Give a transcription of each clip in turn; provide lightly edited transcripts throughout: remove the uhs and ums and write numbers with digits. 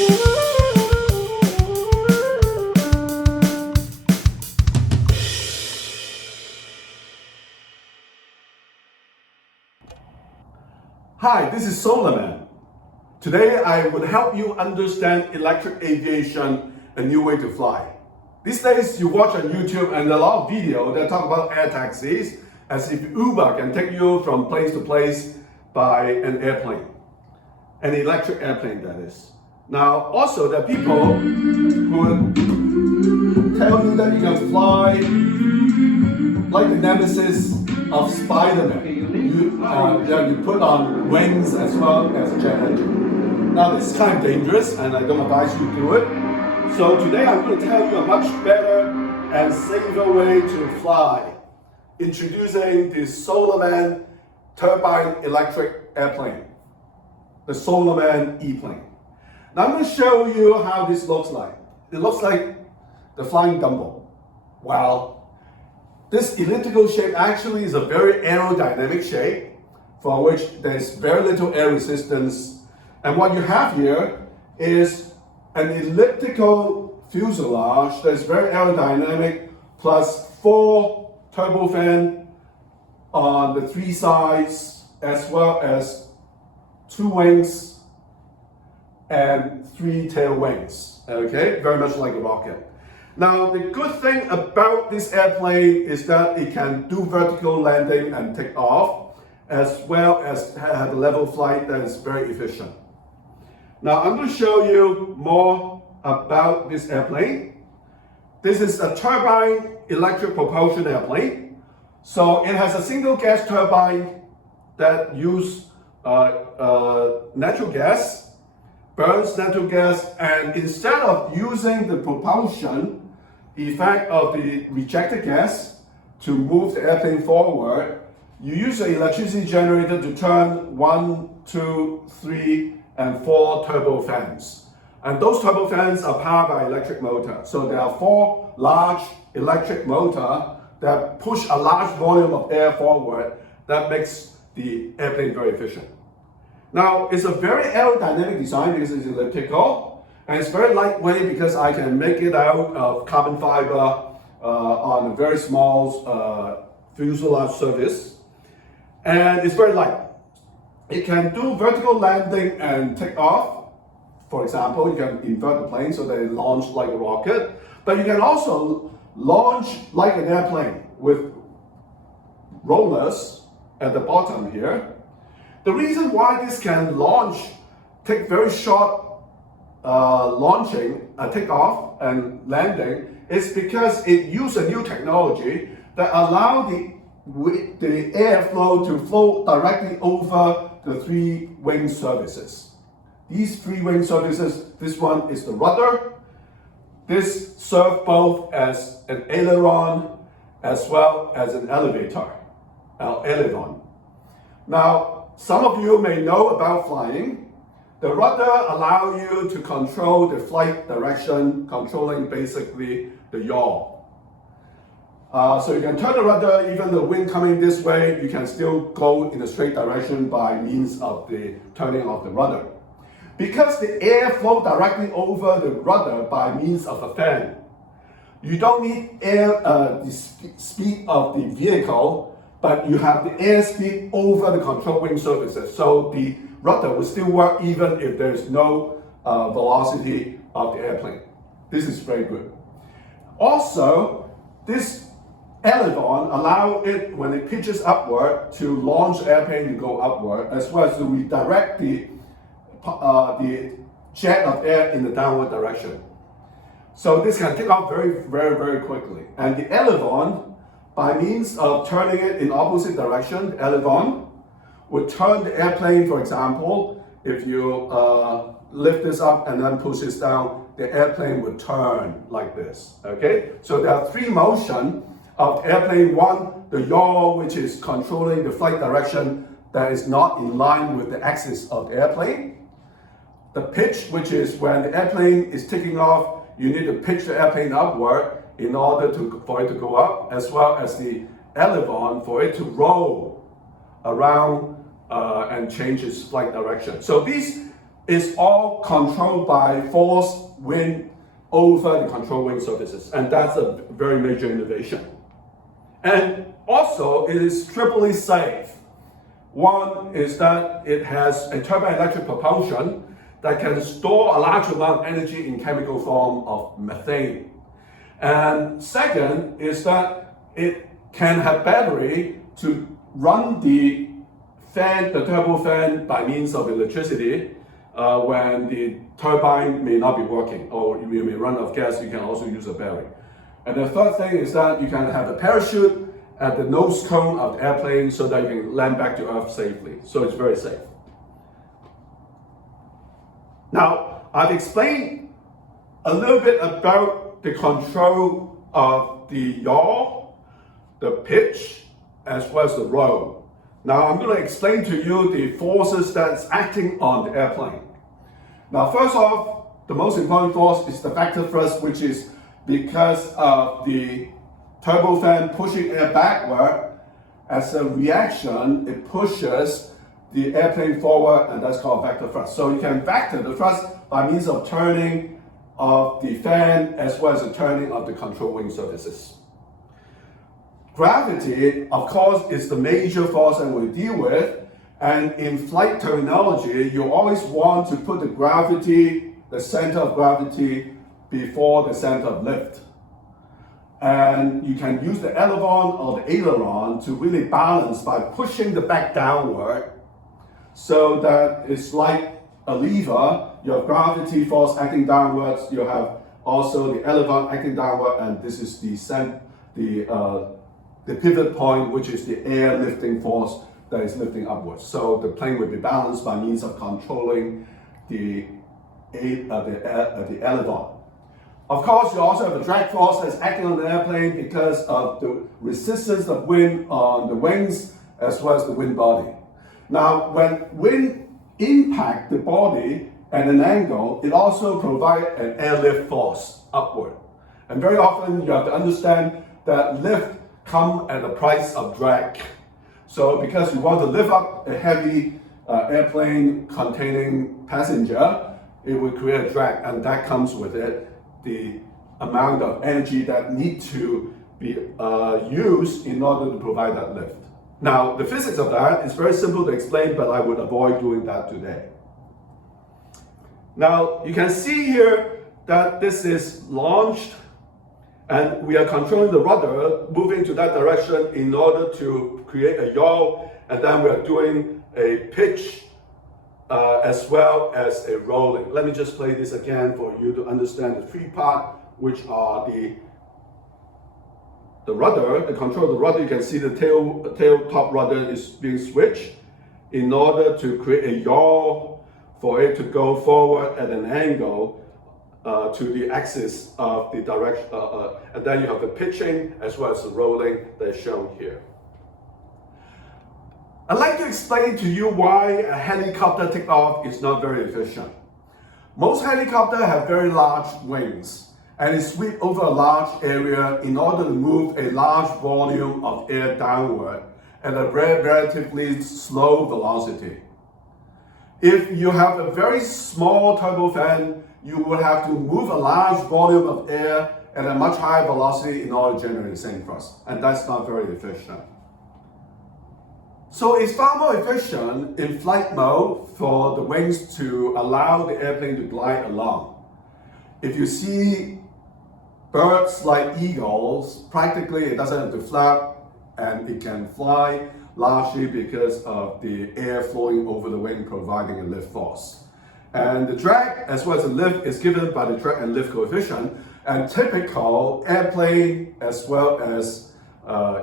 Hi, this is Solarman. Today I would help you understand electric aviation, a new way to fly. These days you watch on YouTube and a lot of videos that talk about air taxis as if Uber can take you from place to place by an airplane. An electric airplane, that is. Now also there are people who tell you that you can fly like the nemesis of Spider-Man. You put on wings as well as a jet engine. Now this is kind of dangerous and I don't advise you to do it. So today I'm going to tell you a much better and safer way to fly. Introducing the Solarman Turbine electric airplane. The Solarman Eplane. Now I'm going to show you how this looks like. It looks like the flying Dumbo. Well, this elliptical shape actually is a very aerodynamic shape for which there's very little air resistance. And what you have here is an elliptical fuselage that's very aerodynamic plus 4 turbofan on the 3 sides as well as 2 wings and 3 tail wings. Okay, very much like a rocket. Now, the good thing about this airplane is that it can do vertical landing and take off, as well as have a level flight that is very efficient. Now, I'm going to show you more about this airplane. This is a turbine electric propulsion airplane. So it has a single gas turbine that uses natural gas, burns natural gas, and instead of using the propulsion effect of the rejected gas to move the airplane forward, you use an electricity generator to turn 1, 2, 3, and 4 turbofans. And those turbofans are powered by electric motor. So there are 4 large electric motors that push a large volume of air forward that makes the airplane very efficient. Now, it's a very aerodynamic design because it's elliptical, and it's very lightweight because I can make it out of carbon fiber on a very small fuselage surface. And it's very light. It can do vertical landing and take off. For example, you can invert the plane so that it launches like a rocket. But you can also launch like an airplane with rollers at the bottom here. The reason why this can take very short takeoff and landing is because it uses a new technology that allows the airflow to flow directly over the 3 wing surfaces. These 3 wing surfaces, this one is the rudder. This serves both as an aileron as well as an aileron. Now, some of you may know about flying. The rudder allows you to control the flight direction, controlling basically the yaw. So you can turn the rudder, even the wind coming this way, you can still go in a straight direction by means of the turning of the rudder. Because the air flows directly over the rudder by means of a fan, you don't need the speed of the vehicle, but you have the air speed over the control wing surfaces. So the rudder will still work even if there is no velocity of the airplane. This is very good. Also, this aileron allows it, when it pitches upward, to launch the airplane to go upward, as well as to redirect the jet of air in the downward direction. So this can take off very, very, very quickly. And the aileron, by means of turning it in opposite direction, the aileron would turn the airplane, for example, if you lift this up and then push this down, the airplane would turn like this, okay? So there are 3 motions of the airplane. One, the yaw, which is controlling the flight direction that is not in line with the axis of the airplane. The pitch, which is when the airplane is taking off, you need to pitch the airplane upward in order for it to go up, as well as the aileron for it to roll around and change its flight direction. So these is all controlled by force wind over the control wing surfaces, and that's a very major innovation. And also, it is triply safe. One is that it has a turbine electric propulsion that can store a large amount of energy in chemical form of methane. And second is that it can have battery to run the fan, the turbofan, by means of electricity when the turbine may not be working, or you may run out of gas. You can also use a battery. And the third thing is that you can have a parachute at the nose cone of the airplane so that you can land back to Earth safely. So it's very safe. Now, I've explained a little bit about the control of the yaw, the pitch, as well as the roll. Now, I'm going to explain to you the forces that's acting on the airplane. Now, first off, the most important force is the vector thrust, which is because of the turbofan pushing air backward. As a reaction, it pushes the airplane forward, and that's called vector thrust. So you can vector the thrust by means of turning of the fan as well as the turning of the control wing surfaces. Gravity, of course, is the major force that we deal with, and in flight terminology, you always want to put the gravity, the center of gravity, before the center of lift. And you can use the elevon or the aileron to really balance by pushing the back downward, so that it's like a lever. You have gravity force acting downwards, you have also the elevon acting downward, and this is the pivot point, which is the air lifting force that is lifting upwards. So the plane will be balanced by means of controlling the elevon. Of course, you also have a drag force that's acting on the airplane because of the resistance of wind on the wings as well as the wind body. Now, when wind impact the body at an angle, it also provides an airlift force upward. And very often you have to understand that lift comes at the price of drag. So because you want to lift up a heavy airplane containing passenger, it will create a drag, and that comes with it the amount of energy that need to be used in order to provide that lift. Now, the physics of that is very simple to explain, but I would avoid doing that today. Now, you can see here that this is launched, and we are controlling the rudder, moving to that direction in order to create a yaw, and then we are doing a pitch as well as a rolling. Let me just play this again for you to understand the three parts, which are the rudder, the control of the rudder. You can see the tail top rudder is being switched in order to create a yaw for it to go forward at an angle to the axis of the direction, and then you have the pitching as well as the rolling that is shown here. I'd like to explain to you why a helicopter takeoff is not very efficient. Most helicopters have very large wings, and it sweeps over a large area in order to move a large volume of air downward at a relatively slow velocity. If you have a very small turbofan, you will have to move a large volume of air at a much higher velocity in order to generate the same thrust, and that's not very efficient. So it's far more efficient in flight mode for the wings to allow the airplane to glide along. If you see birds like eagles, practically it doesn't have to flap, and it can fly largely because of the air flowing over the wing, providing a lift force. And the drag as well as the lift is given by the drag and lift coefficient, and typical airplane as well as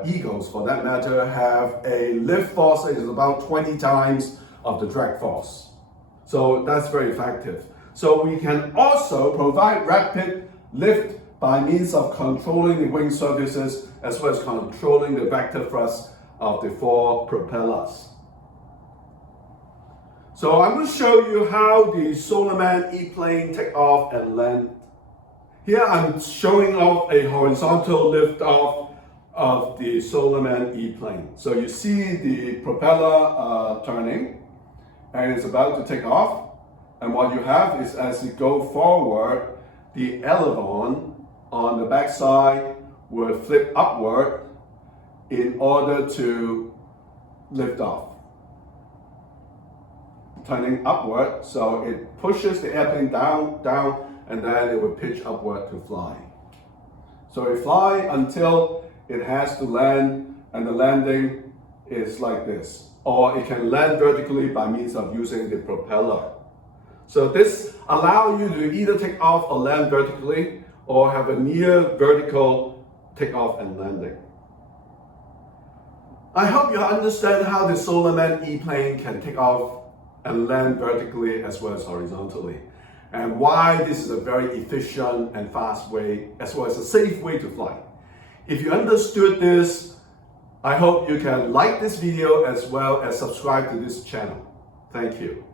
eagles for that matter have a lift force that is about 20 times of the drag force. So that's very effective. So we can also provide rapid lift by means of controlling the wing surfaces as well as controlling the vector thrust of the four propellers. So I'm going to show you how the Solarman Eplane take off and land. Here I'm showing off a horizontal lift off of the Solarman Eplane. So you see the propeller turning, and it's about to take off. And what you have is as you go forward, the aileron on the backside will flip upward in order to lift off. Turning upward, so it pushes the airplane down, and then it will pitch upward to fly. So it fly until it has to land, and the landing is like this. Or it can land vertically by means of using the propeller. So this allows you to either take off or land vertically, or have a near vertical takeoff and landing. I hope you understand how the Solarman Eplane can take off and land vertically as well as horizontally, and why this is a very efficient and fast way, as well as a safe way to fly. If you understood this, I hope you can like this video as well as subscribe to this channel. Thank you.